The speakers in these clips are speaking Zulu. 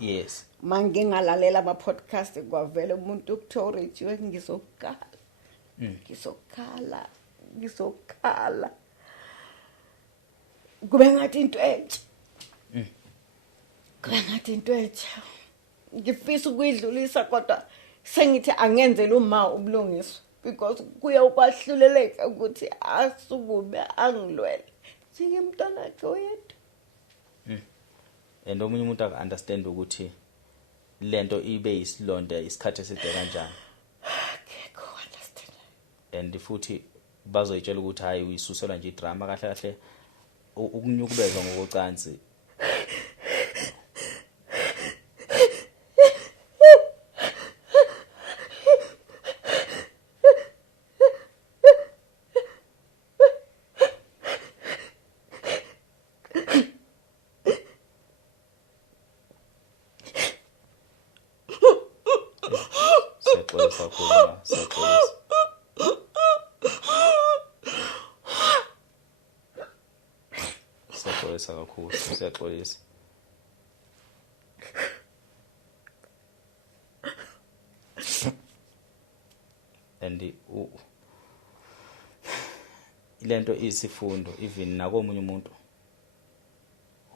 Yes. Manje ngalalela ama podcast kwavela umuntu ukuthorithiwe ngizokhala. Ngizokhala. Kube ngathi into entsha. Ngifisa ukuyidlulisa kodwa sengithi angenzela uma ubulungiswa because kuya ukwahluleleka ukuthi asukume angilwele. Njengomntwana wakhe oyedwa. And omunye umuntu understand ukuthi lento ibe isilonda isikhathi eside kanjani. Ngeke understand. And futhi bazoyitshela ukuthi hayi uyisuselwa nje idrama kahle kahle ukunyukubezwa ngokucansi. Siyaxolisa. And lento isifundo even nakomunye umuntu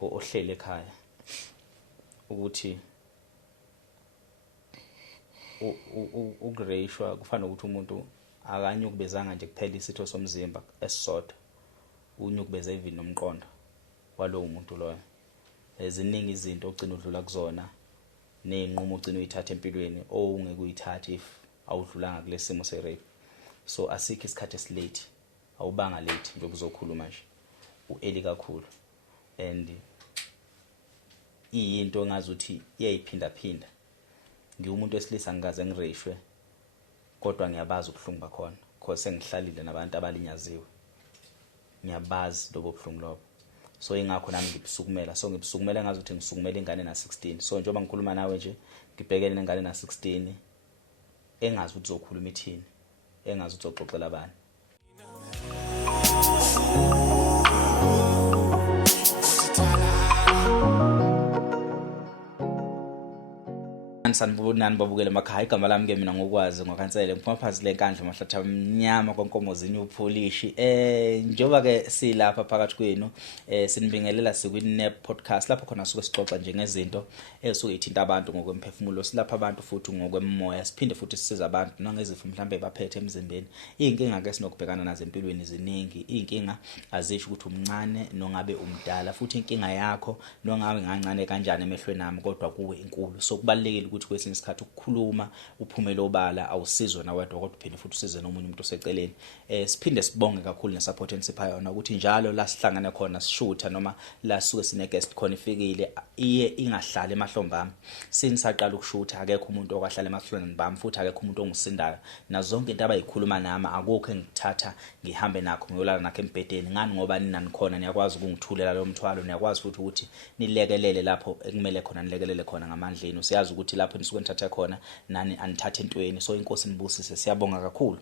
ohlele ekhaya ukuthi ukureshwa kufana ukuthi umuntu akanyukubezanga nje kuphela isitho somzimba esisodwa unyukubeza even nomqondo walowo muntu loyo. Eziningi izinto ogcina udlula kuzona nezinqumo ogcina uyithatha empilweni ongeke uyithathe if awudlulanga kulesimo se-rape. So asikho isikhathi esilate, awubanga late nje uzokhuluma nje ueli kakhulu. And into ngazuthi iyayiphinda phinda. Ngiwumuntu wesilisa ngikaze ngireshwe kodwa ngiyabazi ubuhlungu bakhona because sengihlalile nabantu abalinyaziwe. Ngiyabazi lobo buhlungu lobo. So ingakho nami ngibisukumela. So ngibisukumela ngazuthi ngisukumela ingane na 16. So njengoba ngikhuluma nawe nje ngibhekene nengane na 16 engazi ukuthi uzokhuluma ithini, engazi ukuthi uzoxoxela abani. Sanibonani babukele emakhaya. Igama lami ke mina ngokwazi ngokhansele ngiphuma phansi lenkandla amahlatha amnyama konkomozinye upolish. Njengoba ke silapha phakathi kwenu sinibingelela sikwinep podcast lapho khona suke sixoxa nje ngezinto esuke ithinta abantu ngokwemphefumulo, silapha abantu futhi ngokwemoya, siphinde futhi sisiza abantu nangezifo mhlambe baphethe emzimbeni. Inkinga ke sinokubhekana nazo empilweni ziningi. Inkinga azisho ukuthi umncane nongabe umdala, futhi inkinga yakho nongabe ngancane kanjani emehlweni nami kodwa kuwe inkulu. So kubalekile ukuthi kwesinye isikhathi ukukhuluma uphumele obala awusizwe na wedwa kodwa uphinde futhi usize nomunye umuntu oseceleni. Siphinde sibonge kakhulu nesupport ensipha yona ukuthi njalo la sihlangana khona sishutha noma la suke sine guest khona ifikile iye ingahlali emahlombami. Sinisaqala ukushutha akekho umuntu okahlala emahlombe bami futhi akekho umuntu ongisindayo. Na zonke into abayikhuluma nami akukho engithatha ngihambe nakho ngiyolala nakho embedeni. Ngani ngoba nina nikhona niyakwazi ukungithulela lo mthwalo, niyakwazi futhi ukuthi nilekelele lapho ekumele khona nilekelele khona ngamandla enu. Siyazi ukuthi lapho nisuke nithatha khona nani anithathe entweni. So inkosi nibusise, siyabonga kakhulu.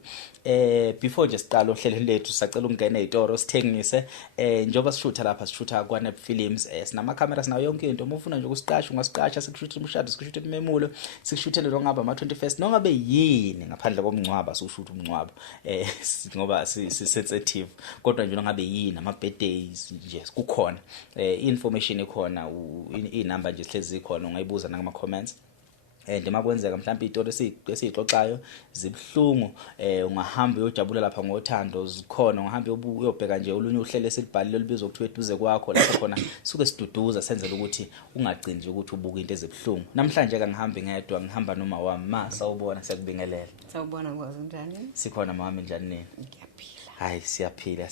Before nje siqala ohlelo lethu sacela ungene ezitoro sithengise. Njengoba sishutha lapha sishutha kwaNep Films, sinama camera sinayo yonke into. Uma ufuna nje ukusiqasha ungasiqasha, sikushuthele umshado, sikushuthele imemulo, sikushuthele nongaba ama-21st nongabe yini ngaphandle komncwaba. Siushutha umncwabo ngoba sensitive kodwa nje nongabe yini ama-birthdays nje kukhona. Information ikhona, inamba nje sihlezi khona, ungayibuza nangama comments. Noma kwenzeka mhlawumbe izinto esizixoxayo zibhlungu, ungahamba uyojabula lapha ngothando zikhona, ungahamba uyobheka nje olunye uhlelo esilibhalile olubizwa ukuthi eduze kwakho lapho khona suke siduduza senzele ukuthi ungagcini nje ukuthi ubuka into ezibhlungu. Namhlanje ke ngihambe ngedwa, ngihamba noma wami sawubona, siyakubingelela. Sawubona kwazi njani? Sikhona mama njani nini? Ngiyaphila. Hayi siyaphila.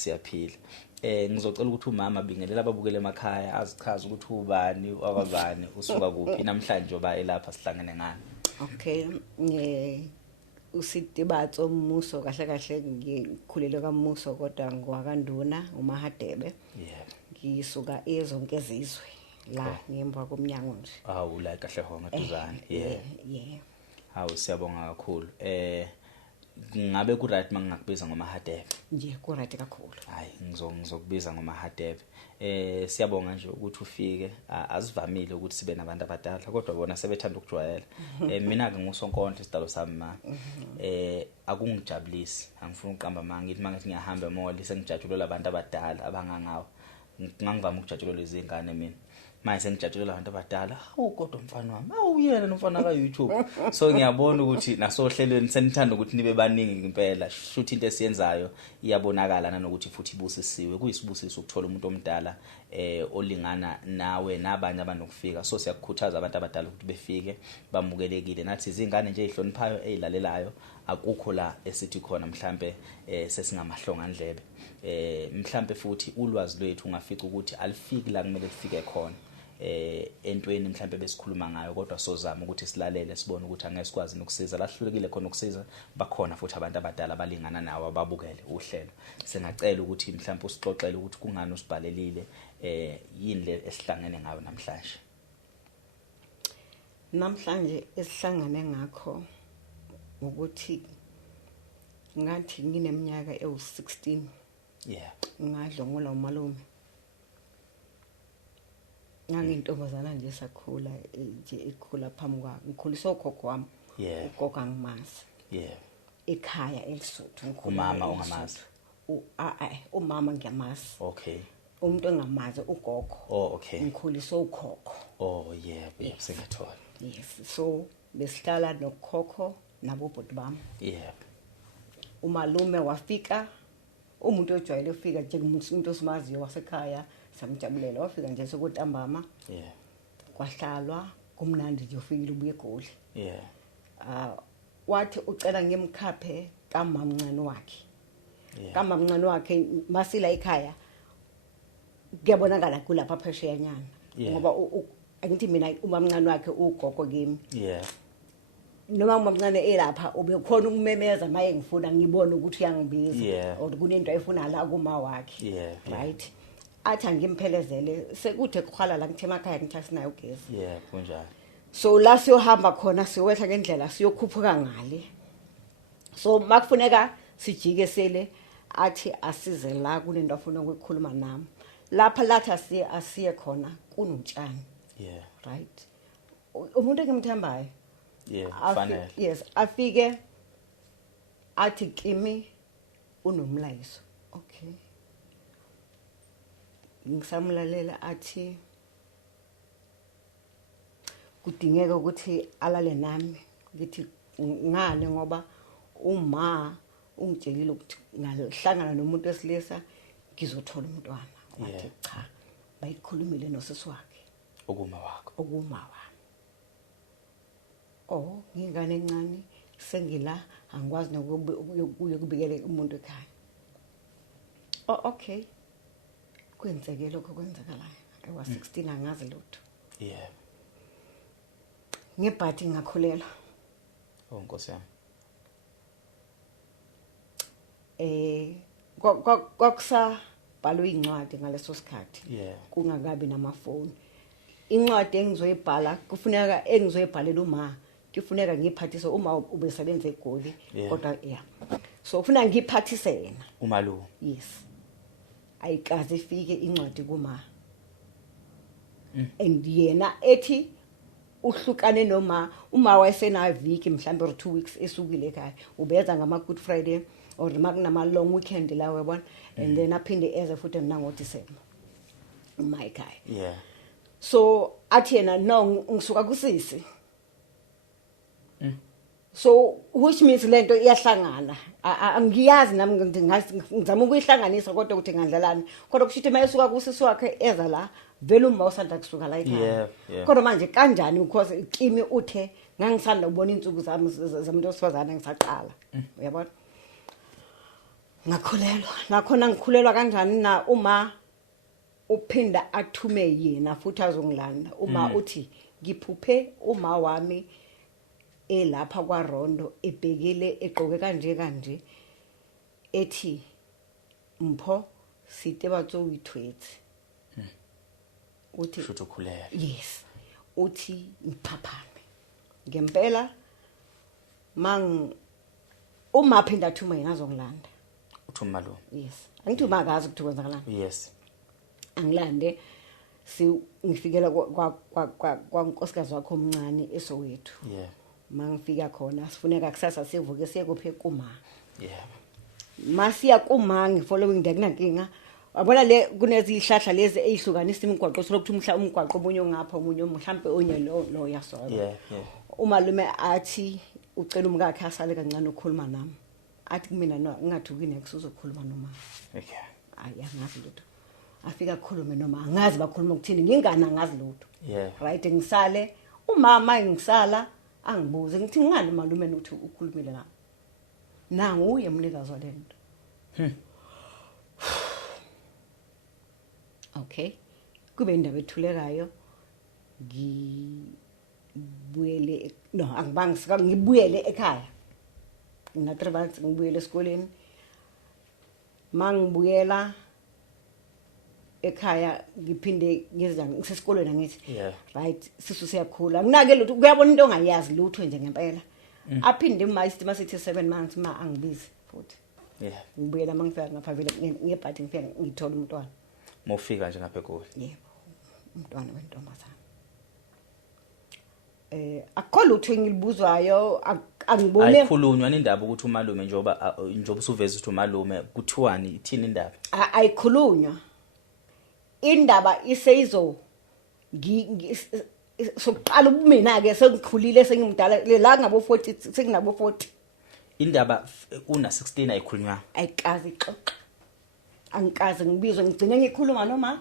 Ngizocela ukuthi umama bingelela ababukele emakhaya azichaza ukuthi ubani wakabani usuka kuphi namhlanje oba elapha sihlangene ngani. Okay, uSitibatso Mmuso kahle ngikhulele kaMmuso kodwa ngwakanduna uMahadebe. Yebo. Ngisuka ezonke ezizwe la ngemva komnyango nje. La kahle honga duzane. Yeah. Hawu siyabonga kakhulu. ngabe ku right mangingakubiza ngomahadebe nje ku right kakhulu. hayi ngizokubiza ngomahadebe siyabonga nje ukuthi ufike azivamile ukuthi sibe nabantu abadala kodwa bona sebethanda ukujwayela mina ke ngusonkonto isidalo sami ma akungijabulisi angifuni uqamba mangithi mangithi ngiyahamba emoli sengijatshulela abantu abadala abangangawo ngangivama ukujatshulela izingane mina manje sengijatshulela abantu abadala kodwa umfana wami uyena nomfana ka YouTube so ngiyabona ukuthi nasohlelweni senithanda ukuthi nibe baningi impela shoot into esiyenzayo iyabonakala nanokuthi futhi ibusisiwe kuyisibusiso ukuthola umuntu omdala olingana nawe nabanye abanokufika so siyakukhuthaza abantu abadala ukuthi befike bamukelekile nathi izingane nje ezihloniphayo ezilalelayo akukho la esithi khona mhlambe sesingamahlonga ndlebe mhlambe futhi ulwazi lwethu ungafica ukuthi alifiki la kumele lifike khona entweni mhlambe besikhuluma ngayo kodwa sozama ukuthi silalele sibone ukuthi angeke sikwazi ukusiza lahlulekile khona ukusiza bakhona futhi abantu abadala balingana nawe ababukele uhlelo sengacela ukuthi mhlambe usixoxele ukuthi kungani usibhalelile yini le esihlangene ngayo namhlanje esihlangane ngakho ukuthi ngathi ngineminyaka ewu16 ngadlongula umalume ngangintombazana nje sakhula nje ikhula phambi kwami ngikhuliswa ugogo wami ugogo angimazi ekhaya elisuthu umama ongamazi umama ngiyamazi okay umuntu engamazi ugogo okay ngikhuliswa ukhokho sengathola yes so besihlala nokhokho nabobhuti bami umalume wafika umuntu ojwayele ufika nje umuntu osimaziyo wasekhaya samjabulela wafika nje sokutambama kwahlalwa kumnandi nje ufikile ubuye eGoli wathi ucela ngimkhaphe kamamncane wakhe kamamncane wakhe masila ekhaya kuyabonakala kulapha phesheya nyana ngoba angithi mina umamncane wakhe ugogo kimi noma umamncane elapha ubekhona ukumemeza maye ngifuna ngibone ukuthi uyangibiza or kunento ayifuna la kuma wakhe right athi angimphelezele sekuthe kukhwala la ngithe emakhaya ngithi asinayo ugesi kunjalo so la siyohamba khona siyowehla ngendlela siyokhuphuka ngale so makufuneka sijike sele athi asize la kunento afuna ukukhuluma nami lapha lathi asiye khona kunutshani right umuntu engimthambayo fanele yes afike athi kimi unomlayiso okay ngisamlalela athi kudingeka ukuthi alale nami ngithi ngale ngoba uma ungitshelile ukuthi ngalihlangana nomuntu esilisa ngizothola umntwana wathi cha bayikhulumile nosisi wakhe okuma wakho ngingane encane sengila angikwazi nokubikela umuntu ekhaya okay kwenzeke lokho kwenzakalayo I was 16 angazi lutho ngebhathi ngakhulela Nkosi yami kwakusa bhalwe incwadi ngaleso sikhathi kungakabi namafoni incwadi engizoyibhala kufuneka engizoyibhalela uma kufuneka ngiphathise uma ubesebenza eGoli kodwa so ufuna ngiphathise yena umalu yes ayikaze ifike incwadi kuma and yena ethi uhlukane noma uma wayesena viki mhlambe or 2 weeks esukile ekhaya ubeza ngama Good Friday or makunama long weekend la webona and then aphinde eze futhi nango December my guy so athi yena no ngisuka kusisi so which means lento iyahlangana angiyazi nami ngizama ukuyihlanganisa kodwa ukuthi ngandlalani kodwa kushithi mayesuka kusisi wakhe eza la vele uma usanda kusuka la ekhaya kodwa manje kanjani because kimi uthe ngangisanda ukubona insuku zami zamuntu osifazana ngisaqala uyabona ngakhulelwa nakhona ngikhulelwa kanjani na uma uphinda athume yena futhi azongilanda uma uthi ngiphuphe uma wami elapha kwaRondo ebhekile eqoke kanje ethi mpho site batso withwethe uthi shuthu khuleka yes uthi ngiphaphame ngempela uma phinda thuma yena azongilanda uthuma malume yes angithi uma akazi ukuthi kwenzakalani yes angilande ngifikela kwankosikazi wakho omncane eSoweto yeah mangifika khona sifuneka kusasa sivuke siye kuphe kuma yeah masiya kuma ngifollowing day kunankinga wabona le kunezihlahla lezi ezihlukanisa imigwaqo sokuthi umgwaqo omunye ngapha omunye mhlambe onye lo yasola yeah umalume athi ucela umkakhe asale kancane ukukhuluma nami athi kumina no ngingathuki next uzokhuluma noma okay angazi lutho afika ukukhuluma noma angazi bakhuluma ukuthini ngingani angazi lutho yeah right ngisale umama ngisala angibuze ngithi ngani malume uthi ukhulumile la nangu uye mnikazi walento okay kube indaba ethulekayo ngibuyele no angibanga ngibuyele ekhaya ngina 3 months ngibuyele esikoleni mangibuyela ekhaya ngiphinde ngizana ngisesikolweni angithi yeah right sisu siyakhula nginake lutho kuyabona into ongayazi lutho nje ngempela aphinde imayistima sithi 7 months ma angibizi futhi yeah ngibuyela mangifika ngapha vele ngebhathi ngifika ngithola umntwana mofika nje ngapha eGoli yebo umntwana wentombazana akukho lutho engilibuzwayo angibone ayikhulunywa indaba ukuthi umalume njoba usuveza ukuthi umalume kuthiwani ithini indaba ayikhulunywa indaba iseyizo sokuqala ubumina ke sengikhulile sengimdala la ngabo 40 senginabo 40 indaba una 16 ayikhulunywa ayikazi ixoxa angikaze ngibizwe ngigcine ngikhuluma noma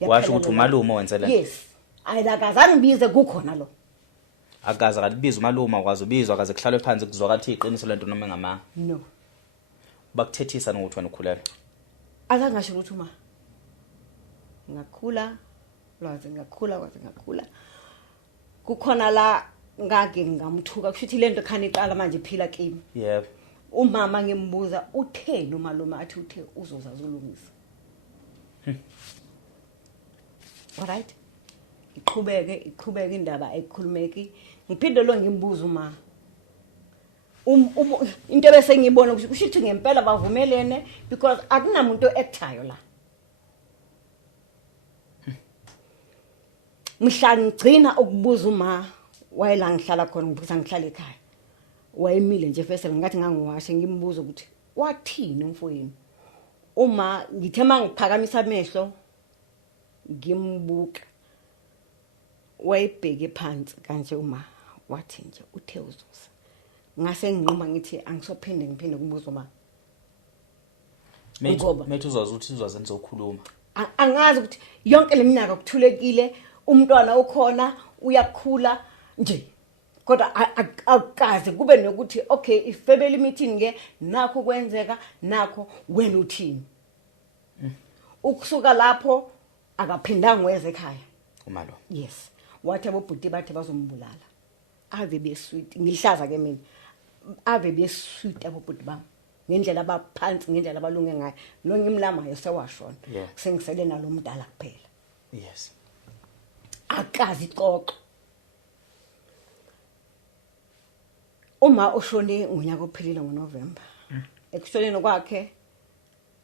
washo ukuthi umalume wenzela yes ayilakazani ngibize kukhona lo akaze akalibiza umalume akwazi ubizwa akaze kuhlalwe phansi kuzwakathi iqiniso lento noma engama no bakuthethisa nokuthi wena ukhulela azangasho ukuthi uma ngakhula lwazi ngakhula kukhona la ngake ngamthuka kushuthi lento khani iqala manje iphila kimi yebo umama ngimbuza utheni umalume athi uthe uzoza zolungisa alright iqhubeke indaba ayikhulumeki ngiphinde lo ngimbuza uma into bese ngibona ukuthi kushithi ngempela bavumelene because akunamuntu actayo la mhlangigcina ukubuza uma wayela ngihlala khona ngibuza ngihlala ekhaya wayemile nje fesela ngathi ngangiwashe ngimbuza ukuthi wathini umfoyini uma ngithe mangiphakamisa amehlo ngimbuka wayibheke phansi kanje uma wathi nje uthe uzuza ngase nginquma ngithi angisophinde ngiphinde kubuza uma methu uzazi ukuthi uzazenza ukukhuluma angazi ukuthi yonke leminyaka kuthulekile umntwana ukhona uyakhula nje kodwa akaze kube nokuthi okay if family meeting ke nakho kwenzeka nakho wena uthini ukusuka lapho akaphindanga weze ekhaya umalo yes wathi abobhuti bathe bazombulala ave besweet ngihlaza ke mina ave besweet abobhuti bami ngendlela abaphansi ngendlela abalunge ngayo lo ngimlamayo sewashona sengisele nalo mdala kuphela yes akazi ixoxo uma ushone ngonyaka ophelile ngoNovember ekushoneni kwakhe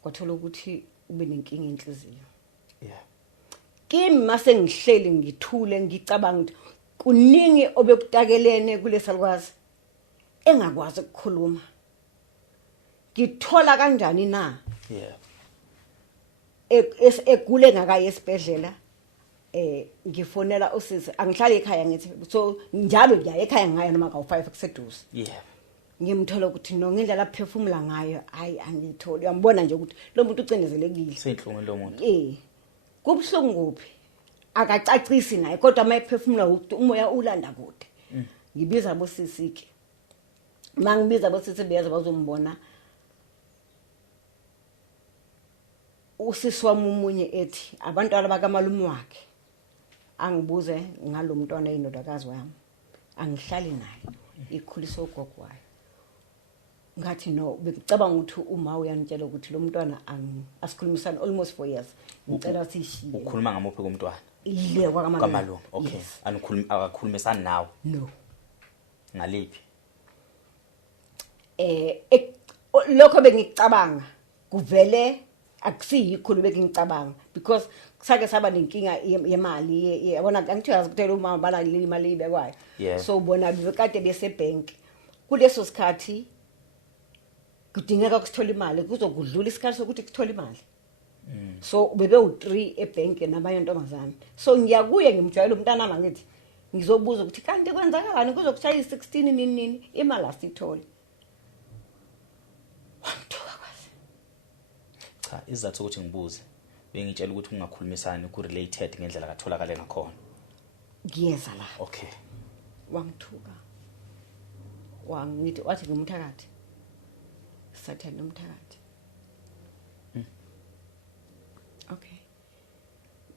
kwathola ukuthi ube nenkinga enhliziyo yeah kimi mase ngihleli ngithule ngicabanga ukuthi kuningi obekutakelene kulesalukwazi engakwazi ukukhuluma ngithola kanjani na yeah egule ngakaye esibhedlela ngifonela usisi angihlala ekhaya ngithi so njalo ngiya ekhaya ngaya noma ka 5 kuseduze yeah ngimthola ukuthi no ngendlela aphefumula ngayo hayi angitholi uyambona nje ukuthi lo muntu ucindezelekile senhlungu lo muntu kubhlungu kuphi akacacisi naye kodwa mayiphefumula ukuthi umoya ulanda kude ngibiza bosisi ke mangibiza bosisi beza bazombona usisi wami umunye ethi abantwana bakamalume wakhe angibuze ngalomntwana eyindodakazi wami angihlali naye ikhuliso ugogo wayo ngathi no bekucabanga ukuthi uma uyanitshela ukuthi lo mntwana asikhulumisana almost 4 years ngicela sishiye ukhuluma ngamuphi komntwana ile kwamalume okay anikhuluma akakhulumisana nawe no ngaliphi lokho bengicabanga kuvele akusiyikhulu bekingicabanga because kusake saba nenkinga yemali yabona angithi uyazikutela uma bala imali ibekwayo so ubona bekade bese bank kuleso sikhathi kudingeka ukuthola imali kuzokudlula isikhathi sokuthi kuthola imali so bebe u3 ebank nabanye ntombazana so ngiyakuye ngimjwayela umntana nami ngithi ngizobuza ukuthi kanti kwenzakalani kuzokushaya 16 nini imali asithole cha izathu ukuthi ngibuze bengitshela ukuthi ungakhulumisani ku related ngendlela katholakale ngakhona ngiyeza la okay wangithuka wangithi wathi ngumthakathi sathi nomthakathi okay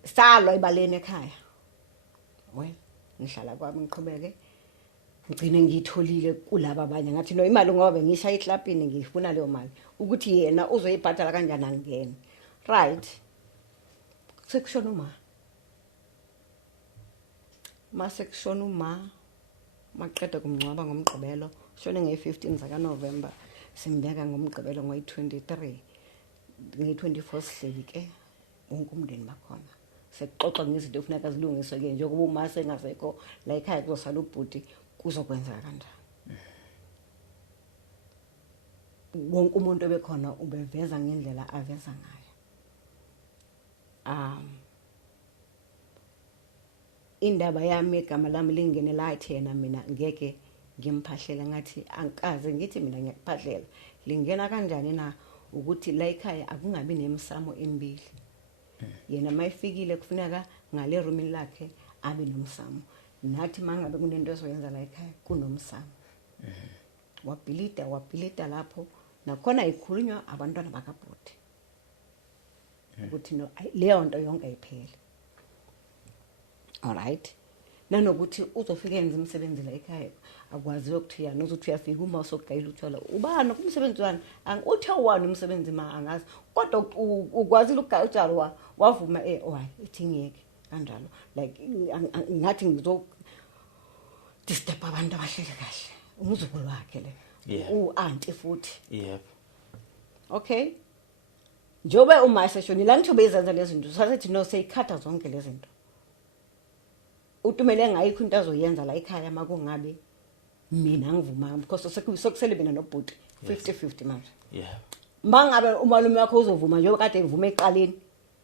salo ibaleni ekhaya well ngihlala kwami ngiqhubeke ngicine ngitholile kulabo abanye ngathi no imali ngoba bengishaya eclubini ngifuna leyo mali ukuthi yena uzoyibhadala kanjani angene right sekushona masekushona maqeda kumncwaba ngomgqibelo shone nge15 zaka November simbeka ngomgqibelo ngoyi23 nge24 sihleli ke wonke umndeni bakhona sekuxoxa ngezinto efuneka zilungiswe ke njengoba uma sengasekho la ekhaya kuzosala ubhuti kuzokwenza kanjani wonke umuntu obekhona ubeveza ngendlela aveza ngayo indaba yami igama lami lingene lathi yena mina ngeke ngimphahlela ngathi ankaze ngithi mina ngiyakuphahlela lingena kanjani na ukuthi la ekhaya akungabi nemsamo emibili yena mayifikile kufuneka ngale roomini lakhe abe nomsamo nathi mangabe kunento esoyenza la ekhaya kunomsamo wabhilida lapho nakhona ikhulunywa abantwana bakabhuti ukuthi no leyo nto yonke ayiphele all right nanokuthi uzofika enza umsebenzi la ekhaya akwazi ukuthi yana uzothi uyafika uma usogayila uthola ubani kumsebenzi wani uthe wani umsebenzi ma angazi kodwa ukwazi ukugaya utshalo wavuma why ithi ngeke kanjalo like ngathi ngizo disturb abantu abahlele kahle umuzukulu wakhe le uanti futhi yep okay njobe uma seshoni la ngithobe izenza lezi zinto sasethi no seyikhatha zonke lezi zinto utumele ngayikho into azoyenza la ekhaya makungabe mina ngivuma because sokusele mina nobhuti 50-50 manje mangabe umalume wakho uzovuma nje kade evume eqaleni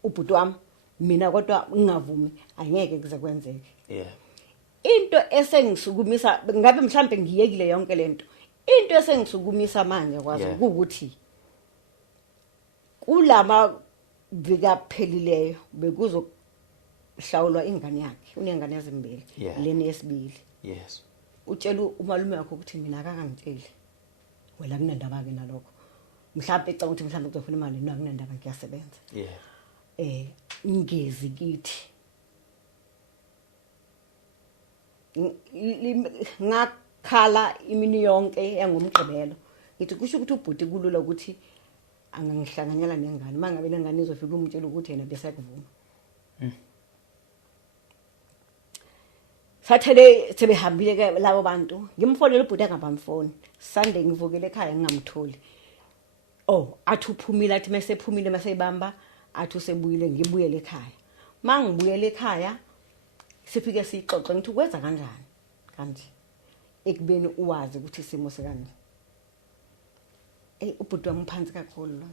ubhuti wami mina kodwa ngingavumi angeke kuze kwenzeke into esengisukumisa ngabe mhlambe ngiyekile yonke lento into esengisukumisa manje kwazi ukuthi kulama vika phelileyo bekuzohlawulwa ingane yakhe unengane ezimbili leni yesibili utshela umalume wakho ukuthi mina akangangitsheli wena kunendaba ke nalokho mhlawumbe ecanga ukuthi mhlawumbe uzofuna imali no kunendaba ngiyasebenza ngezi kithi ngakhala imini yonke engumgqibelo ngithi kusho ukuthi ubhuti kulula ukuthi angangihlanganyela nengane mangabe lengane izofika umtshela ukuthi yena bese kuvuma Saturday sebehambile ke labo bantu ngimfonela ubhuti angabamfoni Sunday ngivukele ekhaya ngingamtholi athi uphumile athi mesephumile maseyibamba athi usebuyile ngibuyele ekhaya mangibuyele ekhaya sifike sixoxe ngithi ukwenza kanjani kanti ekubeni uwazi ukuthi isimo sekani ubhuti wami phansi kakhulu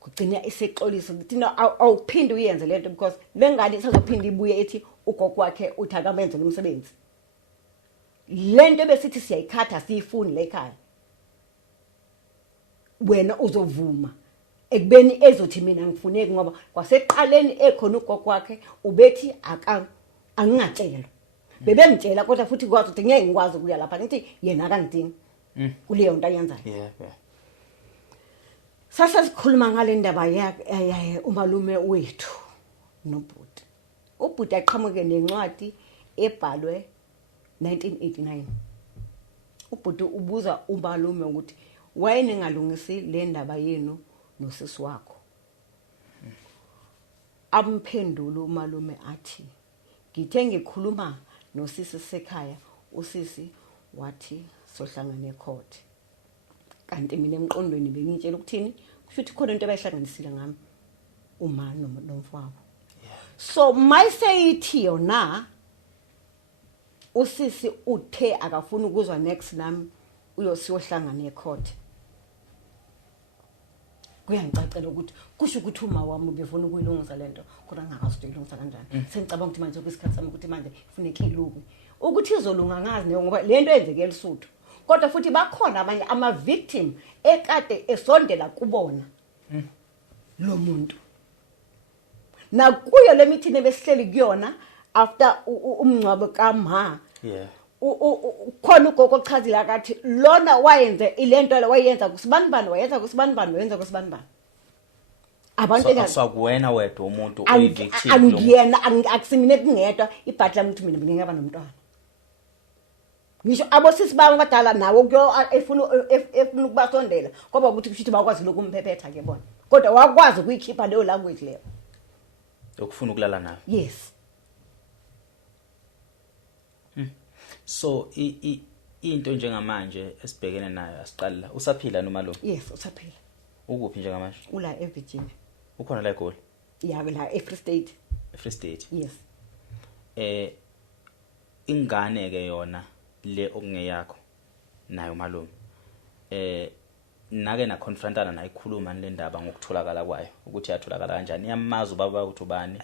kugcina isexolisa ukuthi no awuphinde uyenze lento because lengane isazophinda ibuye ethi ugogo wakhe uthi akamenze umsebenzi lento besithi siyayikhatha siyifuni la ekhaya wena uzovuma ekubeni ezothi mina ngifuneki ngoba kwaseqaleni ekhona ugogo wakhe ubethi angingatshelwa bebemtshela kodwa futhi kwazi ukuthi ngeke ngikwazi ukuya lapha ngithi yena akangidingi kuleyo nto ayenzayo sasa sikhuluma ngale ndaba yakhe umalume wethu nobhuti ubhuti aqhamuke nencwadi ebhalwe 1989 ubhuti ubuza umalume ukuthi wayene ngalungisi le ndaba yenu nosisi wakho amphendula umalume athi ngithe ngikhuluma nosisi sekhaya usisi wathi sohlangana ecourt kanti mina emqondweni bengitshela ukuthini kusho ukuthi khona into abayihlanganisile ngami uma nomfowabo. So mayiseyithi yona usisi uthe akafuna ukuzwa next nami uyosiyohlangana ecourt. Kuyangicacela ukuthi kusho ukuthi uma wami ubefuna ukuyilungisa lento kodwa ngakazi ukuthi ilungisa kanjani. Sengicabanga ukuthi manje kwesikhathi sami ukuthi manje kufuneka ilungu. Ukuthi izolunga ngazi nayo ngoba lento yenzeke elisuthu. Kodwa futhi bakhona abanye ama victim ekade esondela kubona lo muntu. Na kuyo le meeting ebesihleli kuyona after umncwabo kaMha. Khona ugogo ochazile akathi lona wayenze ilento le wayenza kusibanibani wayenza kusibanibani wayenza kusibanibani. Abantu akuwena wedwa umuntu oyivictim lo. Angiyena akusimine kungedwa ibhathi lami ukuthi mina ngingaba nomntwana. Ngisho abosisi bawo badala nawo kuyo efuna ukubasondela ngoba ukuthi kushithi bakwazi lokumphephetha ke bona. Kodwa wakwazi ukuyikhipha leyo language leyo. Ukufuna ukulala nayo. Yes. So into njengamanje esibhekene nayo asiqala usaphila noma lo? Yes, usaphila. Ukuphi njengamanje? Ula eVirginia. Ukhona la eGoli? Yeah, la eFree State. eFree State. Yes. Ingane ke yona le okungeyakho nayo malume. Nake na confrontana na ikhuluma le ndaba ngokutholakala kwayo ukuthi yatholakala kanjani yamazi ubaba uthi ubani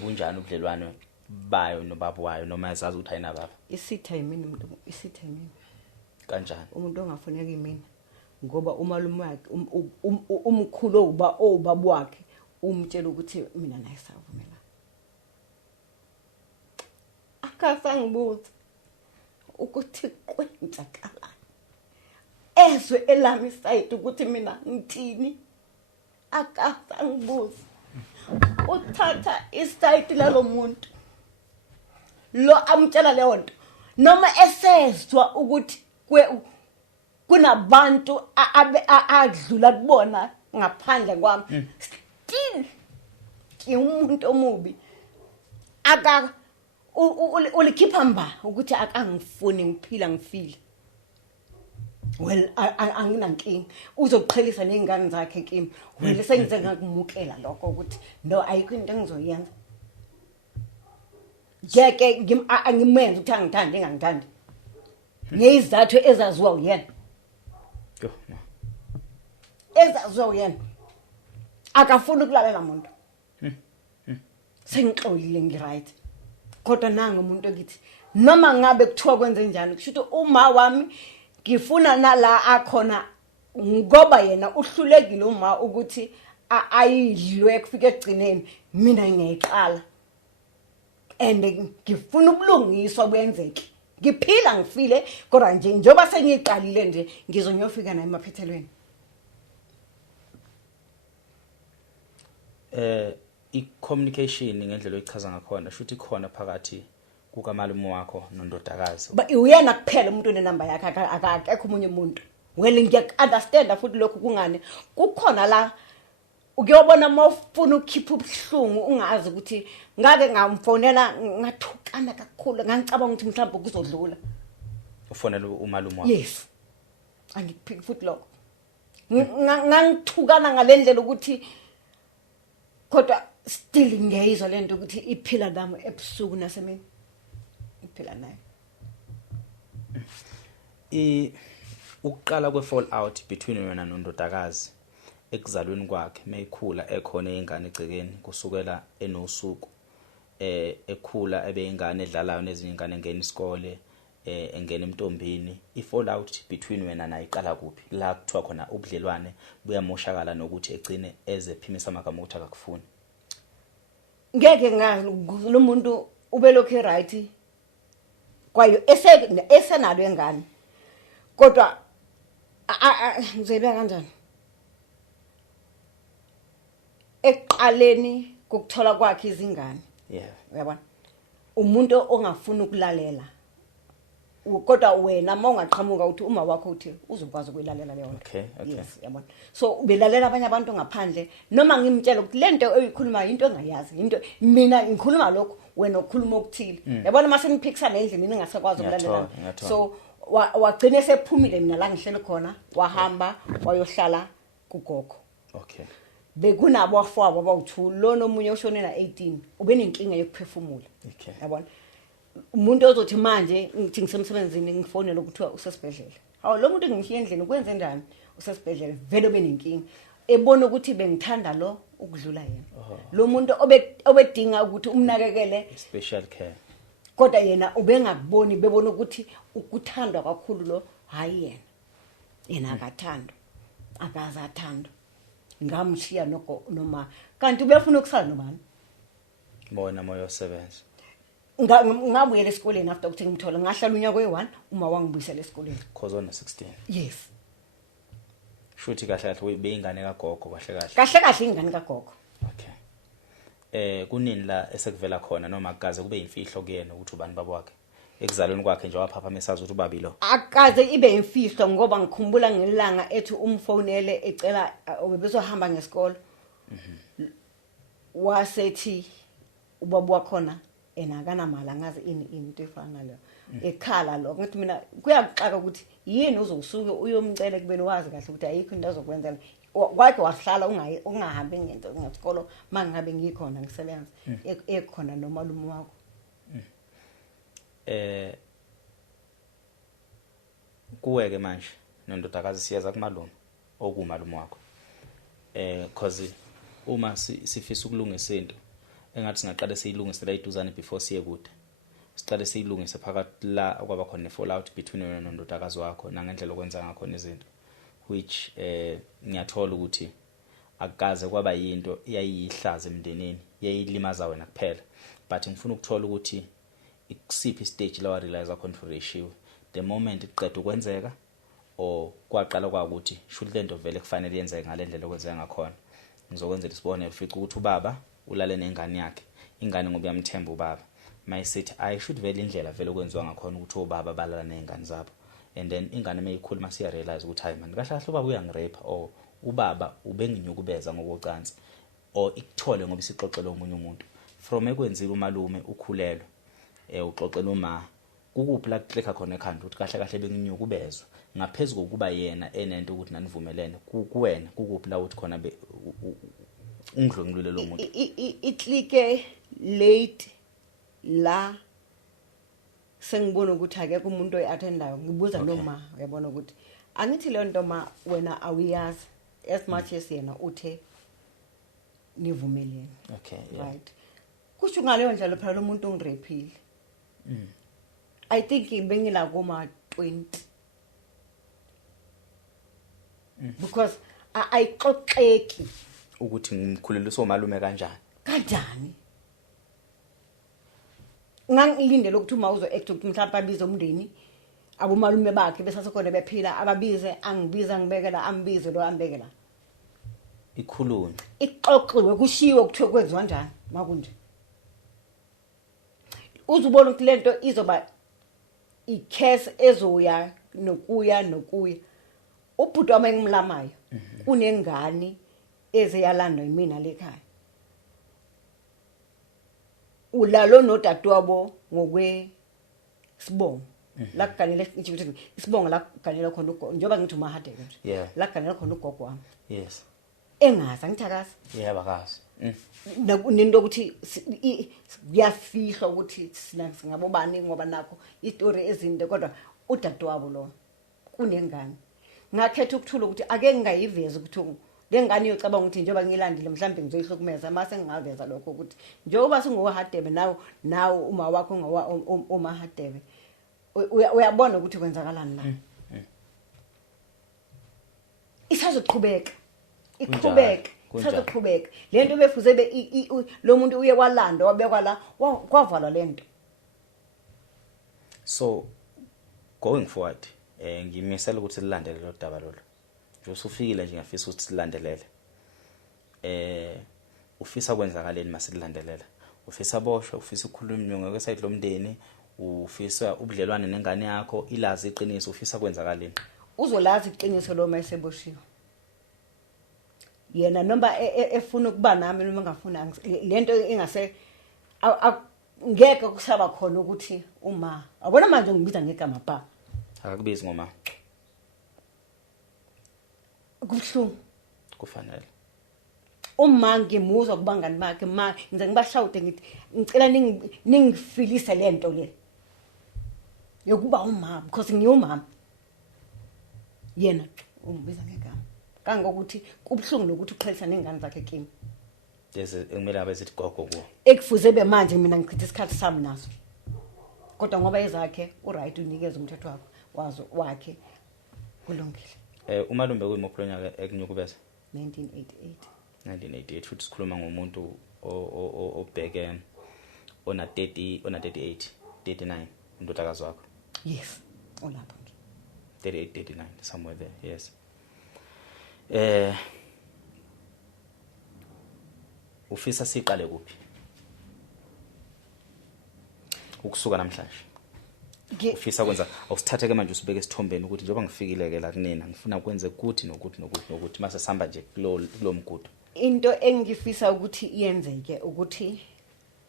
bunjani ubudlelwane bayo nobaba wayo noma yazazi ukuthi ayina baba isitha yimini umuntu isitha yimini kanjani umuntu ongafuneka imini ngoba umalume wakhe umkhulu obaba wakhe umtshela ukuthi mina naye savumela akasangibuza ukuthi kwenzakala ezwe elami side ukuthi mina ngithini akasangibuza uthatha iside lalo muntu lo amtshela leyo nto noma esezwa ukuthi kunabantu adlula kubona ngaphandle kwami still umuntu omubi aka ulikhipha mba ukuthi akangifuni ngiphila ngifile. Well anginankinga uzoqhelisa nezingane zakhe kimi well sengize ngakumukela lokho ukuthi no ayikho into engizoyenza ngeke angimenze ukuthi angithande ngangithandi ngezizathu ezaziwa uyena ezaziwa uyena akafuna ukulalela umuntu sengixolile ngiright kodwa nanga umuntu okithi noma ngabe kuthiwa kwenze njani kusho ukuthi uma wami ngifuna nala akhona ngoba yena uhlulekile uma ukuthi ayidliwe kufika egcineni mina ngiyayiqala and ngifuna ubulungiswa buyenzeke ngiphila ngifile kodwa nje njoba sengiyiqalile nje ngizonyofika naye emaphethelweni. I-communication ngendlela oyichaza ngakhona shuthi khona phakathi kukamalume wakho nondodakazi uyena kuphela umuntu onenamba yakhe akekho umunye umuntu well ngiyakunderstand futhi lokho kungane kukhona la ukuyobona mawufuna ukukhipha ubuhlungu ungazi ukuthi ngake ngamfonela ngathukana kakhulu ngangicabanga ukuthi mhlawumbe kuzodlula ufonela umalume wakho. Yes angikuphiki futhi lokho ngangithukana ngalendlela ukuthi kodwa still ngiyizwa lento ukuthi iphila nami ebusuku nasemini iphila naye. Ukuqala kwe-fall out between wena nondodakazi ekuzalweni kwakhe mayikhula ekhona ingane egcekeni kusukela enosuku ekhula ebe ingane edlalayo nezinye ingane engena isikole engena emntombini i-fall out between wena naye iqala kuphi la kuthiwa khona ubudlelwane buyamoshakala nokuthi egcine ezephimisa amagama ukuthi akakufuni. Ngeke ngazi lo muntu ubelokhe right kwayo esenalo engane kodwa ngizeba kanjani eqaleni kokuthola kwakhe izingane uyabona umuntu ongafuna ukulalela kodwa wena mawungaqhamuka uthi uma wakho uthi uzokwazi ukulalela leyo nto. Yes yabona so ubelalela abanye abantu ngaphandle noma ngimtshela ukuthi lento oyikhuluma into engayazi into mina ngikhuluma lokho wena ukhuluma okuthile yabona mase niphikisana endlini ningasakwazi ukulalela so wagcina sephumile mina la ngihlele khona wahamba wayohlala kugogo. Okay. Bekunabo afowabo abawu2 lo nomunye ushone na 18 ube nenkinga yokuphefumula. Okay. Yabona? Umuntu ozothi manje ngithi ngisemsebenzini ngifonela ukuthiwa usesibhedlela. Hawu lo muntu ngishiye endlini ukwenze njani? Usesibhedlela vele benenkinga. Ebona ukuthi bengithanda lo ukudlula yena. Lo muntu obedinga ukuthi umnakekele special care. Kodwa yena ubengakuboni bebona ukuthi ukuthandwa kakhulu lo hayi yena. Yena akathandwa. Akaza athandwa. Ngamshiya noma kanti ubefuna ukusala nobani? Bona moyo sebenza. Ngabuyela esikoleni after ukuthi ngimthola ngahlala unyaka we1 uma wangibuyisela esikoleni. Cause on 16. Yes. Shuthi kahle kahle uyibeyingane kagogo kahle kahle. Kahle kahle ingane kagogo. Okay. Kunini la esekuvela khona noma akaze kube imfihlo kuyena ukuthi ubani babo wakhe. Ekuzalweni kwakhe nje waphapha mesazi ukuthi ubabi lo. Akaze ibe imfihlo ngoba ngikhumbula ngelanga ethi umfonele ecela obebezohamba ngesikolo. Wasethi ubaba wakhona enakana mali angazi into efana leyo. Ekhala lo ngathi mina kuyaxaka ukuthi yini uzosuke uyomcela kubeni wazi kahle ukuthi ayikho into azokwenzela. Kwakhe wahlala ungahambi ngento ngesikolo mangabe ngikhona ngisebenza ekhona nomalume wakho. Kuweke manje nondodakazi siyaza kumalume okumalume wakho. Cause uma sifisa ukulungisa into engathi singaqale siyilungisela iduzane before siye kude. Siqale siyilungise phakathi la kwaba khona ne-fallout between wena nondodakazi wakho nangendlela okwenza ngakho izinto which ngiyathola ukuthi akaze kwaba yinto yayiyihlaza emndenini yayilimaza wena kuphela but ngifuna ukuthola ukuthi ikusiphi stage la wa realize controversial the moment iqedwe ukwenzeka or kwaqala kwakuthi should lento vele kufanele yenzeke ngalendlela okwenzeka ngakhona. Ngizokwenzela isibonelo fica ukuthi ubaba ulale nengane yakhe ingane ngoba yamthemba ubaba mayisethi I should vele indlela vele okwenziwa ngakhona ukuthi ubaba balala nezingane zabo and then ingane mayikhuluma siya realize ukuthi hayi man kahle kahle ubaba uyangirape or ubaba ubenginyukubeza ngokucansi or ikuthole ngoba isixoxelo omunye umuntu from ekwenzile umalume ukhulelwe uxoxela uma kukuphi la kuclicka khona ekhanda ukuthi kahle kahle benginyukubezwa ngaphezulu kokuba yena enento ukuthi nanivumelene kuwena kukuphi la uthi khona ungidlongilule lo muntu itlike late la sengibona ukuthi akekho umuntu oyiattendayo ngibuza noma uyabona ukuthi angithi le nto ma wena awuyazi as much as yena uthe nivumelene. Okay, right kusho ngaleyo ndlela phela umuntu ungirepile. I think bengila kuma 20 because ayixoxeki ukuthi ngimkhulelisa umalume kanjani ngangilindele ukuthi uma uzo act ukuthi mhlawumbe abize umndeni abomalume bakhe besasekhona bephila ababize angibiza ngibekela ambize lo ambekela ikhulunywe ixoxiwe kushiwo kuthiwe kwenziwa kanjani makunje uzubona ukuthi lento izoba icase ezoya nokuya ubhuti wami engimlamayo unengane ezeyalandwa yimina lekhaya ulalo nodadewabo ngokwe sibongo la kuganele ngithi isibongo la kuganele khona ugogo njoba ngithi uMahadebe nje la kuganele khona ugogo wami yes engaza ngithakaza bakazi nento ukuthi kuyafihla ukuthi singabobani ngoba nakho istory ezinde kodwa udadewabo lo kunengane ngakhetha ukuthula ukuthi ake ngingayiveza ukuthi lengane iyocabanga ukuthi njengoba ngilandile mhlambe ngizoyihlukumeza mase ngingaveza lokho ukuthi njengoba singoHadebe nawo uma wakho uMahadebe uyabona ukuthi kwenzakalani la isazoqhubeka isazoqhubeka lento befuze lo muntu uye kwalanda wabekwa la kwavalwa lento. So going forward ngimisela ukuthi silandele lo daba lolo nje usufikile nje ngafisa ukuthi silandelele ufisa kwenzakaleni masilandelela ufisa boshwe ufisa ukukhuluma ngesayidi lomndeni ufisa ubudlelwane nengane yakho ilazi iqiniso ufisa kwenzakaleni uzolazi iqiniso lo mayeseboshiwe yena noma efuna ukuba nami noma ngafuna lento ingase ngeke kusaba khona ukuthi uma abona manje ngibiza ngegama ba Akakubizi ngoma. Kubuhlungu. Kufanele. Uma ngimuzwa kubangani bakhe ma ngize ngibashawude ngithi ngicela ningifilise lento le. Yokuba umama because ngiyumama. Yena ungibiza ngegama. Kangokuthi kubuhlungu nokuthi uxhelisa nengane zakhe kimi. Yes, ngimela abezithi gogo kuwo. Ekufuze bemanje mina ngichitha isikhathi sami naso. Kodwa ngoba ezakhe uright unikeza umthetho wakhe wazo wakhe kulungile. Umalumbe kuyimuphi lonyaka ekunyukubeza? 1988. 1988 futhi sikhuluma ngomuntu obheke ona 38 39 indodakazi wakho. Yes, olapha nje. 38 39 somewhere there. Yes. Ufisa siqale kuphi? Ukusuka namhlanje. Ufisa kwenza awusithathe ke manje usibeke esithombeni ukuthi njengoba ngifikile ke la kunina ngifuna kwenze ukuthi nokuthi mase sihamba nje kulo mgudu. Into engifisa ukuthi iyenzeke ukuthi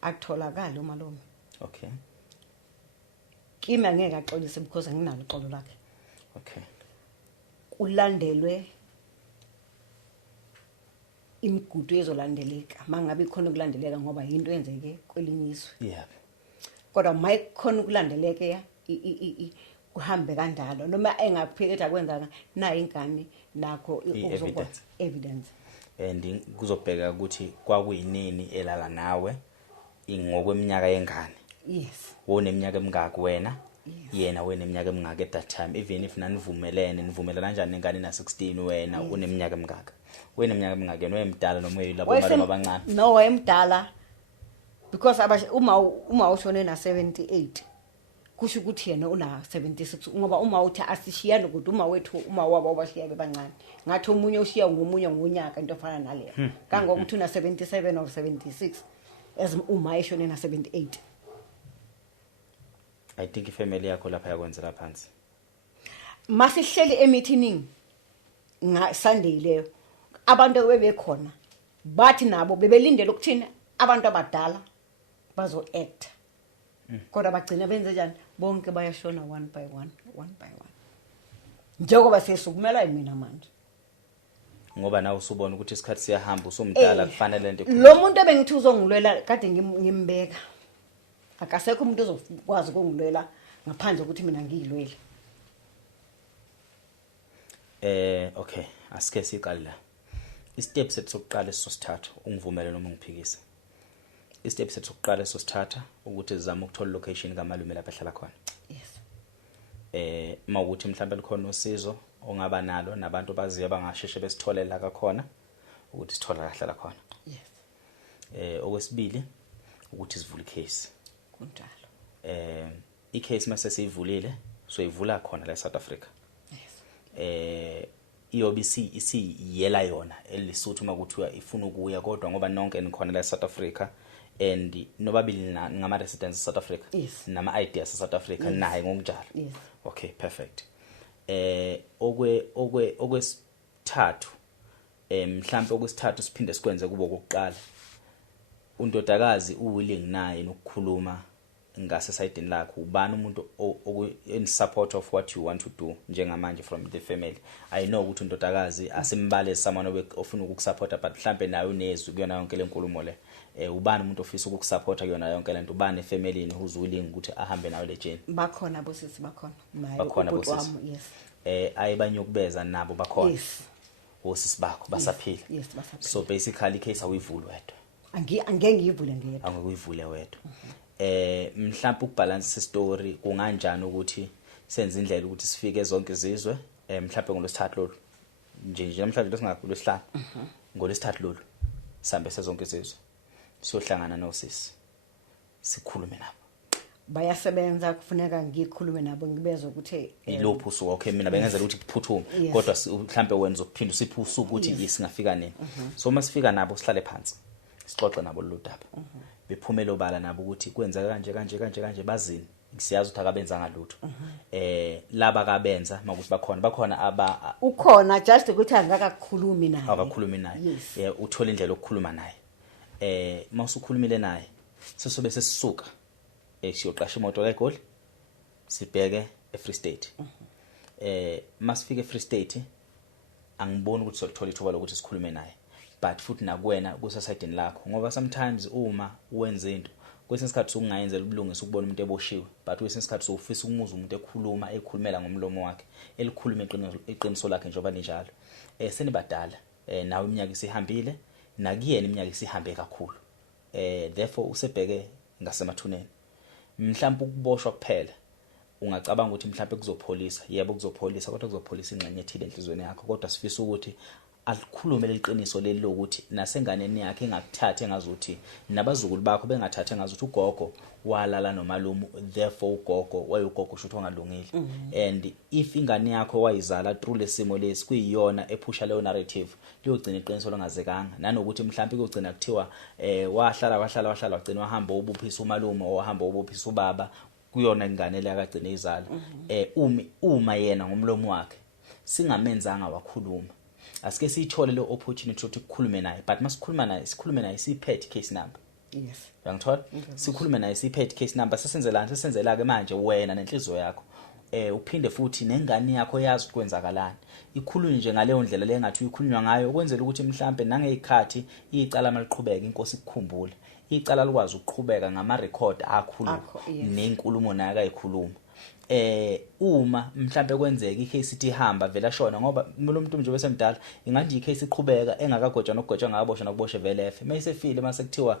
akutholakala umalume. Okay. Kimi angeke axolise because anginalo uxolo lakhe. Okay. Ulandelwe imigudu ezolandeleka mangabe khona ukulandeleka ngoba into yenzeke kwelinye izwe. Yeah. Kodwa mayikhona ukulandeleka kuhambe kanjalo noma engaphiketha kwenza na ingane nakho uzokwazi evidence. And kuzobheka ukuthi kwakuyinini elala nawe ngokweminyaka yengane. Yes. Wone eminyaka emingaki wena? Yena wena eminyaka emingaki at that time, even if nivumelana kanjani nengane na 16 wena uneminyaka emingaki? Wena eminyaka emingaki yena wayemdala noma uyilabo malume abancane? No, wayemdala because uma ushone na 78 kusho ukuthi yena una 76 ngoba uma uthi asishiyane ukuthi uma wabo bashiya bebancane ngathi umunye ushiya ngomunye ngonyaka into efana naleyo kangokuthi una 77 or 76 as uma eshone na 78. I think ifamily yakho lapha yakwenzela phansi. Masihleli emeeting Sunday leyo abantu bebekhona bathi nabo bebelindele ukuthina abantu abadala bazo act. Kodwa bagcina benze njani bonke bayashona one by one. Njengoba sesukumela yimina manje. Ngoba nawe usubona ukuthi isikhathi siyahamba usumdala kufanele into. Lo muntu ebengithi uzongilwela kade ngimbeka. Akasekho umuntu ozokwazi ukungilwela ngaphandle ukuthi mina ngiyilwele. Okay, asike siqale la. Istep sethu sokuqala sosithatha ungivumele noma ungiphikise. Istep sethu sokuqala sosithatha ukuthi sizame ukuthola location kamalume lapha ehlala khona. Yes. Mawukuthi mhlawumbe likhona usizo ongaba nalo nabantu baziya bangasheshe besitholela kakhona ukuthi sithola kahle la khona. Yes. Okwesibili ukuthi sivule case. Kunjalo. I-case mase siyivulile so ivula khona la South Africa. Yes. IOBC isiyela yona elisuthu makuthiwa ifuna ukuya kodwa ngoba nonke nikhona la South Africa and nobabili ngama residents South Africa. Yes. Nama ID South Africa naye ngokunjalo. Yes. Okay, perfect. Okwesithathu mhlawumbe okwesithathu siphinde sikwenze kubo kokuqala. Undodakazi uwilling naye nokukhuluma ngase side lakho ubani umuntu in support of what you want to do njengamanje from the family. I know ukuthi undodakazi asimbale someone ofuna ukukusupporta but mhlambe naye unezwi kuyona yonke lenkulumo le. Ubani umuntu ofisa ukukusupporta kuyona yonke lento ubani efamily ni who's willing ukuthi ahambe nawe le journey. Bakhona bosisi bakhona. Bakhona bosisi. Yes. Ayibanyokubeza nabo bakhona. Yes. Osisi bakho basaphila. Yes, basaphila. So basically case awuyivuli wedwa. Angeke ngiyivule ngedwa. Angekuyivule wedwa. Mhlawumbe ukubalance story kunganjani ukuthi senze indlela ukuthi sifike zonke izizwe mhlawumbe ngolesithathu lolu nje namhlanje lesingakhulu esihlanu ngolesithathu lolu sambe sezonke izizwe siyohlangana nosisi sikhulume nabo bayasebenza kufuneka ngikhulume nabo ngibezwe ukuthi ilophu usuku okay mina bengenzela ukuthi kuphuthume kodwa mhlawumbe wenza ukuphinda usiphi usuku ukuthi isingafika nini so masifika nabo sihlale phansi sixoxe nabo lolu daba bephumela obala nabo ukuthi kwenzeka kanje bazini siyazi ukuthi akabenza ngalutho laba kabenza makuthi bakhona ukhona just ukuthi angakakhulumi naye akakhulumi naye uthola indlela yokukhuluma naye mawusukhulumile naye sesobe sesisuka siyoqasha imoto kaGoli sibheke eFree State masifike eFree State angiboni ukuthi sokuthola ithuba lokuthi sikhulume naye, but futhi nakuwena kusasayidini lakho, ngoba sometimes uma wenza into kwesinye isikhathi ungayenzela ubulungisa ukubona umuntu eboshiwe, but kwesinye isikhathi ufisa ukumuza umuntu ekhulumela ngomlomo wakhe, elikhuluma iqiniso lakhe njengoba ninjalo. Senibadala, nawe iminyaka isihambile, nakuyena iminyaka isihambe kakhulu. Therefore usebheke ngasemathuneni. Mhlawumbe ukuboshwa kuphela ungacabanga ukuthi mhlawumbe kuzopholisa, yebo kuzopholisa, kodwa kuzopholisa ingxenye ethile enhlizweni yakho, kodwa sifisa ukuthi alikhulume leqiniso leli lokuthi nasenganeni yakhe engakuthathe engazuthi nabazukulu bakho bengathathe engazuthi ugogo walala nomalume, therefore ugogo wayugogo shuthi ongalungile. And if ingane yakho wayizala through lesimo lesi kuyiyona ephusha leyo narrative, liyogcina iqiniso longazekanga, nanokuthi mhlawumbe kugcina kuthiwa wahlala wagcina wahamba ubuphisa umalume ohamba ubuphisa ubaba, kuyona ingane le akagcina izala. Uma yena ngomlomo wakhe singamenzanga wakhuluma, asike siyithole le opportunity ukuthi ukukhulume naye, but sikhulume naye siphethe case number. Yes. Uyangithola? Sikhulume naye siphethe case number, sesenzela ke manje wena nenhliziyo yakho. Uphinde futhi nengane yakho yazi ukwenzakalani. Ikhulunywe nje ngaleyo ndlela le ngathi uyikhulunywa ngayo, ukwenzela ukuthi mhlambe nangeyikhathi icala maliqhubeka inkosi ikukhumbula. Icala likwazi ukuqhubeka ngama record akhulu nenkulumo naye akayikhuluma. Uma mhlambe kwenzeka icase ithi ihamba vela shona, ngoba lo muntu nje besemdala inganje icase iqhubeka engakagotshwa nokugotshwa ngaboshwa nokubosha vele efe, mayisefile mase kuthiwa